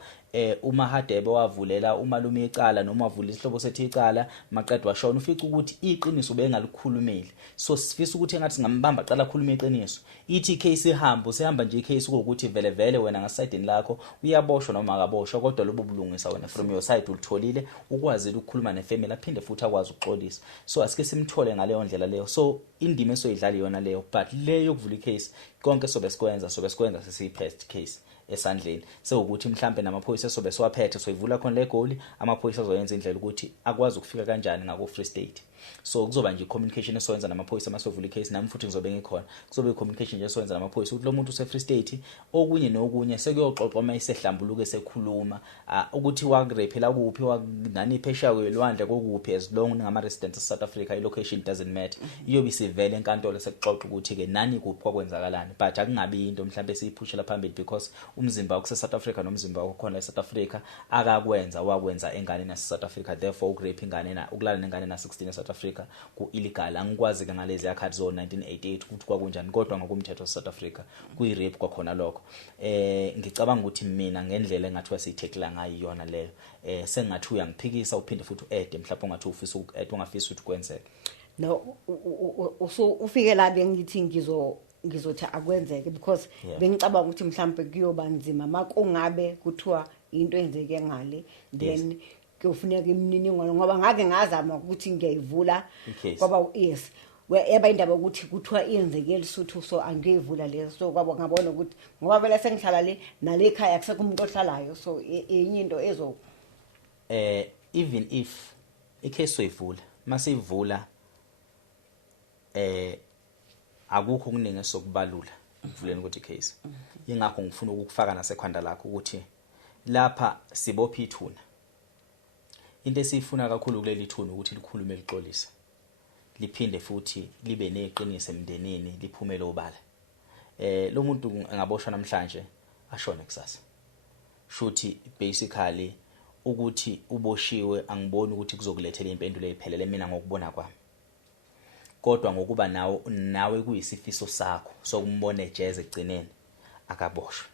uMahadebe wavulela umalume icala noma wavula isihlobo sethi icala maqedwa shona, ufica ukuthi iqiniso bengalikhulumile. So sifisa ukuthi engathi ngambamba aqala khuluma iqiniso, ithi icase ihamba usehamba nje icase ukuthi vele wena ngasidini lakho uyaboshwa noma akaboshwa, kodwa lobo bulungisa wena from your side ulitholile ukwazi ukukhuluma nefamily aphinde futhi akwazi ukuxolisa. So asike simthole ngaleyo ndlela leyo. So indima esoyidlala yona leyo, but leyo kuvula icase konke sobe sikwenza sesiyipest case esandleni, sekuthi mhlambe namaphoyisa sobe siwaphethe soyivula khona le goli, amaphoyisa azoyenza indlela ukuthi akwazi ukufika kanjani ngako Free State. So kuzoba nje communication esoyenza namaphoyisa masovula icase, nami futhi ngizobe ngikhona, kuzobe communication nje esoyenza namaphoyisa ukuthi lo muntu use Free State, okunye nokunye sekuyoxoxwa mayisehlambuluke sekhuluma ukuthi wagrape la kuphi wanani phesha kwelwandle kokuphi, as long ngama residents South Africa, i location doesn't matter. Iyobe sivele enkantolo sekuxoxa ukuthi ke nani kuphi kwakwenzakalani, but akungabi into mhlambe siyiphushela phambili because umzimba wakho South Africa nomzimba wakho khona eSouth Africa wakwenza engane na South Africa, therefore ugrape ingane na ukulala nengane na 16 eSouth Africa ku illegal. Angikwazi ke ngalezi yakhathi zo 1988 ukuthi kwakunjani, kodwa ngokumthetho South Africa kuyi rape kwakhona lokho. Ngicabanga ukuthi mina ngendlela engathi wasiyithekela ngayo yona leyo, sengathi uyangiphikisa uphinde futhi uede mhlawumbe ungathi ufisa ukuede ungafisa ukuthi kwenzeke. No, ufike la bengithi ngizothi akwenzeke because bengicabanga ukuthi mhlambe kuyoba nzima makungabe kuthiwa into enzeke ngale, then kufuneka imininingwane, ngoba ngake ngazama ukuthi ngiyayivula kwaba yes weba indaba ukuthi kuthiwa iyenzeke elisuthu, so angiyivula leso. So kwaba ngabona ukuthi ngoba vele sengihlala le nale ekhaya akusekho umuntu ohlalayo, so enye into ezo even if icase soyivula masivula akukho okuningi sokubalula ukuvuleni ukuthi icase. Ingakho ngifuna ukufaka nasekhanda lakho ukuthi lapha sibopha ithuna. Into esifuna kakhulu kuleli thuna ukuthi likhulume lixolisa, liphinde futhi libe neqiniso emndenini, liphumele obala. Lo muntu engaboshwa namhlanje ashone kusasa. Shuthi basically ukuthi uboshiwe angiboni ukuthi kuzokulethela impendulo ephelele mina ngokubona kwami, kodwa ngokuba nawe kuyisifiso sakho sokumbona ejeze egcineni akaboshwe,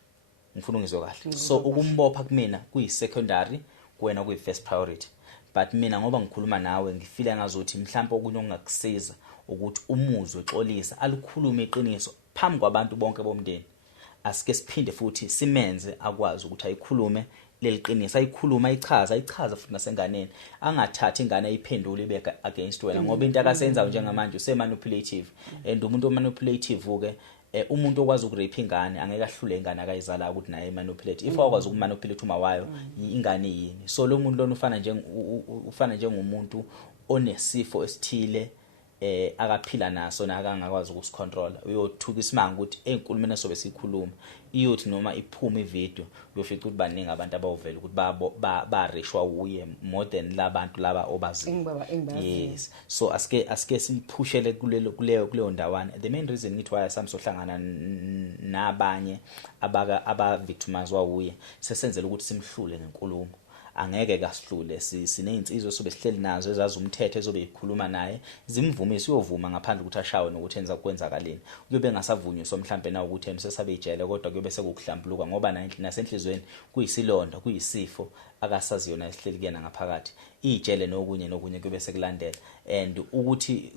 ngifuna ungizwe kahle. So ukumbopha kumina kuyi secondary, kuwena kuyi first priority, but mina ngoba ngikhuluma nawe ngifile ngazothi mhlawumbe okunye ongakusiza ukuthi umuzwe exolisa alikhulume iqiniso phambi kwabantu bonke bomndeni. Asike siphinde futhi simenze akwazi ukuthi ayikhulume leliqiniso, ayikhuluma ayichaza futhi nasenganeni, angathathi ingane ayiphendule ibeka against wena, ngoba into akasenzayo njengamanje usemanipulative. And umuntu omanipulative ke umuntu okwazi ukurape ingane angeke ahlule ingane akayizala ukuthi naye manipulate. If akwazi ukumanipulate uma wayo ingane yini, so lo muntu lona ufana njengomuntu onesifo esithile akaphila naso nakangakwazi ukusicontrol uyothuka isimanga ukuthi enkulumeni esobe sikhuluma iyothi noma iphuma ivideo uyofica ukuthi baningi abantu abawuvela ukuthi barishwa uye more than labantu laba obazi. Yes, so asike siphushele kuleyo ndawana. The main reason ngithi why samsohlangana nabanye aba victimized uye sesenzele ukuthi simhlule ngenkulumo. Angeke kasihlule sinezinsizwe sobe sihleli nazo ezazi umthetho ezobe ikhuluma naye zimvumisa uyovuma ngaphandle ukuthi ashawe nokuthi enza kwenzakaleni kuyobe ngasavunyiswa mhlambe na ukuthi emsesabe ijele kodwa kuyobe sekuhlambuluka ngoba nasenhlizweni kuyisilonda kuyisifo akasaziyona esihleli kuyena ngaphakathi ijele nokunye kuyobe sekulandela and ukuthi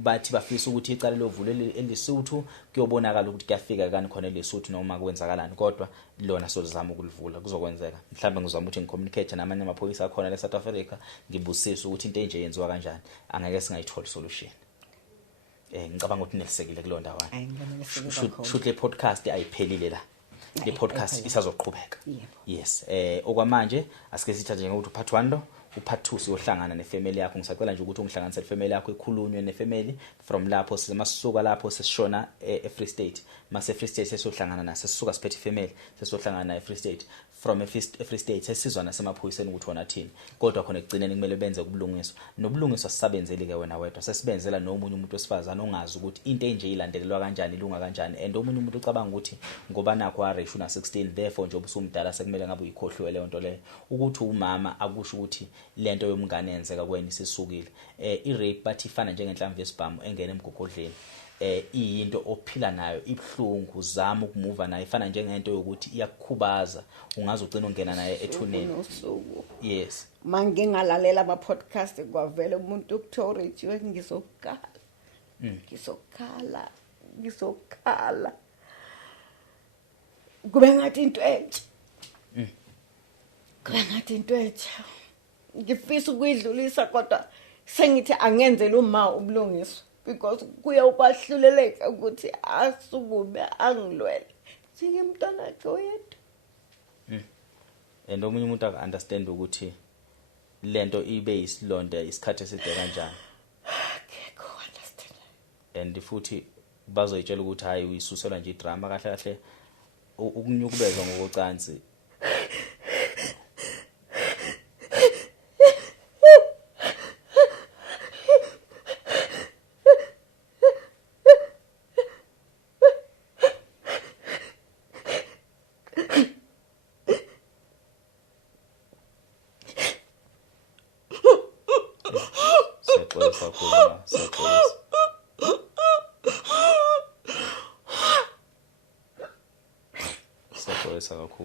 bathi bafisa ukuthi icala lovule elisuthu kuyobonakala ukuthi kuyafika kani khona elisuthu noma kwenzakalani kodwa lona solizama ukulivula kuzokwenzeka mhlambe ngizama ukuthi ngicommunicate namanye amaphoyisa akhona la South Africa ngibusisa ukuthi into enje yenziwa kanjani angeke singayithola solution. Ngicabanga ukuthi nelisekile kulona ndawana shoot le podcast ayiphelile la le podcast isazoqhubeka. Yes, okwamanje asike sithathe ngokuthi part 1 lo upart 2 siyohlangana nefamily yakho. Ngisacela nje ukuthi ungihlanganise nefamily yakho ikhulunywe nefamily from lapho simasisuka lapho sesishona eFree State mase Free State sesiyohlangana naso sisuka siphethe ifamily sesiyohlangana na eFree State from eFree State sesizwa nasemaphoyiseni ukuthi wona thini kodwa khona ekugcineni kumele benze ubulungiswa nobulungiswa sisabenzeli ke wena wedwa sesibenzela nomunye umuntu wesifazana ongazi ukuthi into enje ilandelelwa kanjani ilunga kanjani and omunye umuntu ucabanga ukuthi ngoba nakho areshu na 16 therefore nje obusumdala sekumele ngabe uyikhohlwe leyo nto leyo ukuthi umama akusho ukuthi lento yomngane yenzeka kweni sisukile. I-rape bathi ifana njengenhlamvu yesibhamu engena emgogodleni. Iyinto ophila nayo ibhlungu uzama ukumuva nayo ifana njengento yokuthi iyakukhubaza ungaze ugcina ungena naye ethuneni. Yes, manje ngalalela ama podcast kwavela umuntu ukuthorithiwe ngizokhala kube ngathi into entsha ngifisa ukuyidlulisa kodwa sengithi angenzele uma ubulungiswa because kuya ukwahluleleka ukuthi asukume angilwele singimntana wakhe oyedwa. And omunye umuntu understand ukuthi lento ibe isilonda isikhathi eside kanjani. Akekho understand. And futhi bazoyitshela ukuthi hayi uyisuselwa nje idrama kahle kahle ukunyukubezwa ngokocansi.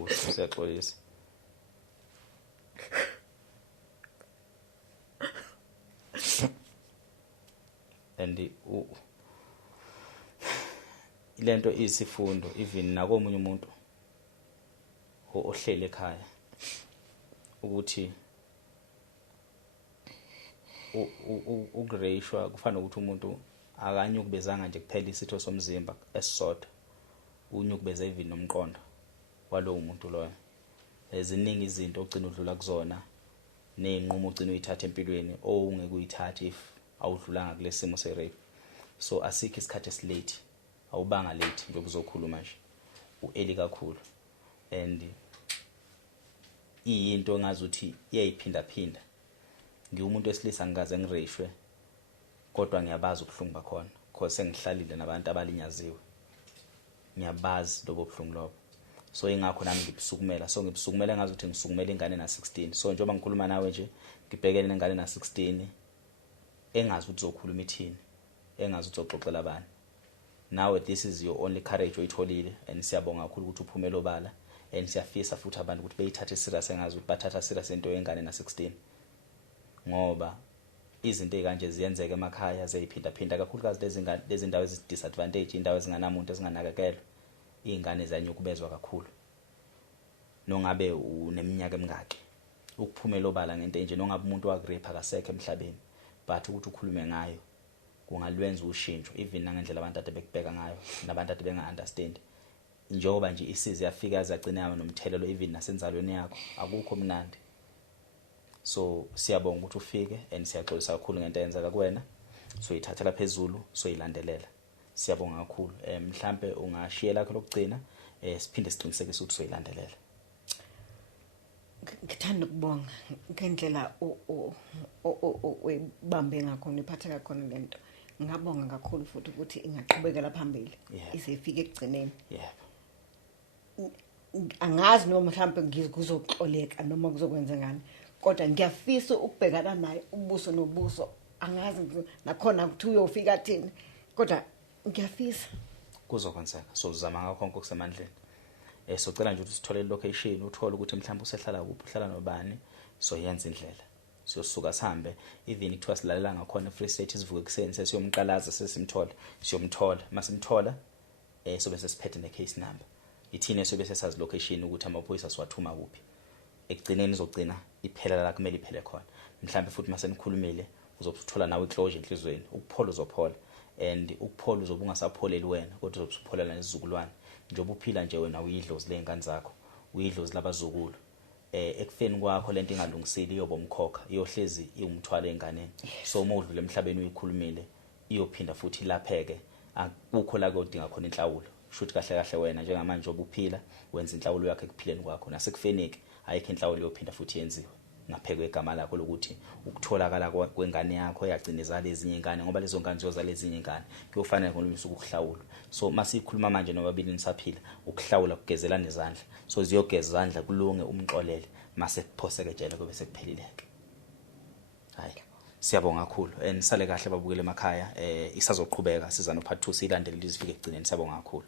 Siyaxolisa. And ilento isifundo even nakomunye umuntu ohlele ekhaya ukuthi ugreshwa kufana ukuthi umuntu akanyukubezanga nje kuphela isitho somzimba esisodwa unyukubeza even nomqondo walowo muntu loyo. Eziningi izinto ogcina udlula kuzona nezinqumo ogcina uyithatha empilweni ongeke uyithathe if awudlulanga kulesimo se-rape. So asikho isikhathi esilate awubanga late nje uzokhuluma nje ueli kakhulu and iyinto engazuthi iyayiphinda ngiwumuntu wesilisa ngikaze ngireshwe kodwa ngiyabaza ubuhlungu bakhona because sengihlalile nabantu abalinyaziwe ngiyabazi lobo buhlungu lobo. So ingakho nami ngibsukumela ngibsukumela ngazuthi ngisukumela ingane na 16. So njengoba ngikhuluma nawe nje ngibhekene nengane na 16 engazi ukuthi uzokhuluma ithini engazi ukuthi uzoxoxela abani. Now this is your only courage oyitholile and siyabonga kakhulu ukuthi uphumele obala and siyafisa futhi abantu ukuthi beyithathe serious engazi ukuthi bathatha serious into yengane na 16 ngoba izinto ezikanje ziyenzeka emakhaya ziyiphinda kakhulukazi lezi ndawo ezidisadvantage indawo ezinganamuntu ezinganakekelwa ingane zanyukubezwa kakhulu nongabe uneminyaka emingaki ukuphumela obala ngento enje nongabe umuntu wagrape akasekho emhlabeni but ukuthi ukhulume ngayo kungalwenza ushintsho even nangendlela abantu ade bekubheka ngayo nabantu ade benga understand njengoba nje isize yafika yazagcina nomthelelo even nasenzalweni yakho akukho mnandi. So siyabonga ukuthi ufike and siyaxolisa kakhulu ngento eyenzeka kuwena soyithathela phezulu soyilandelela. Siyabonga kakhulu. Mhlambe ungashiyela lakho lokugcina siphinde siqinisekise ukuthi soyilandelela. Ngithanda ukubonga ngendlela oyibambe ngakhona iphatheka khona lento. Ngabonga kakhulu futhi ukuthi ingaqhubekela phambili ize ifike ekugcineni. Angazi noma mhlawumbe ngizoxoleka noma kuzokwenza ngani, kodwa ngiyafisa ukubhekana naye ubuso nobuso. Angazi nakhona ukuthi uyofika thini, kodwa ngiyafisa kuzokwenzeka. Sozama ngakho konke okusemandleni. Socela nje ukuthi sithole location, uthole ukuthi mhlawumbe usehlala kuphi, uhlala nobani, soyenza indlela. Siyosuka sihambe even kuthiwa silalela ngakhona Free State sivuke kuseni sesiyomqalaza sesimthola, siyomthola. Masimthola sobe sesiphethe ne-case number. Ithina sobe sesazi location ukuthi amaphoyisa siwathuma kuphi. Ekugcineni izogcina iphela la kumele iphele khona. Mhlawumbe futhi masenikhulumile uzothola nawe iclosure enhlizweni. Ukuphola uzophola and ukuphola uzobe ungasapholeli wena kodwa uzopholela nesizukulwane. Njengoba uphila nje wena uyidlozi lezingane zakho, uyidlozi labazukulu. Ekufeni kwakho lento ingalungisile iyoba umkhokha, iyohlezi iwumthwalo enganeni. So uma udlule emhlabeni uyikhulumile iyophinda futhi ilapheke. Akukho la kodinga khona inhlawulo. Shuthi kahle kahle wena njengamanje obuphila wenza inhlawulo yakhe ekuphileni kwakho. Nasekufeneki ayikho inhlawulo yophinda futhi yenziwe. Ngapheke igama lakho lokuthi ukutholakala kwengane yakho yagcinezala ezinye ingane ngoba lezo ngane ziyozala ezinye ingane kuyofanele ngolunye ukuhlawula. So masikhuluma manje nobabili nisaphila ukuhlawula kugezela nezandla. So ziyogeza izandla kulunge umxolele mase kuphoseke tshela kube sekuphelileke. Hayi siyabonga kakhulu nisale kahle babukele emakhaya isazoqhubeka siza no part 2 silandele lizifike ekugcineni. Siyabonga kakhulu.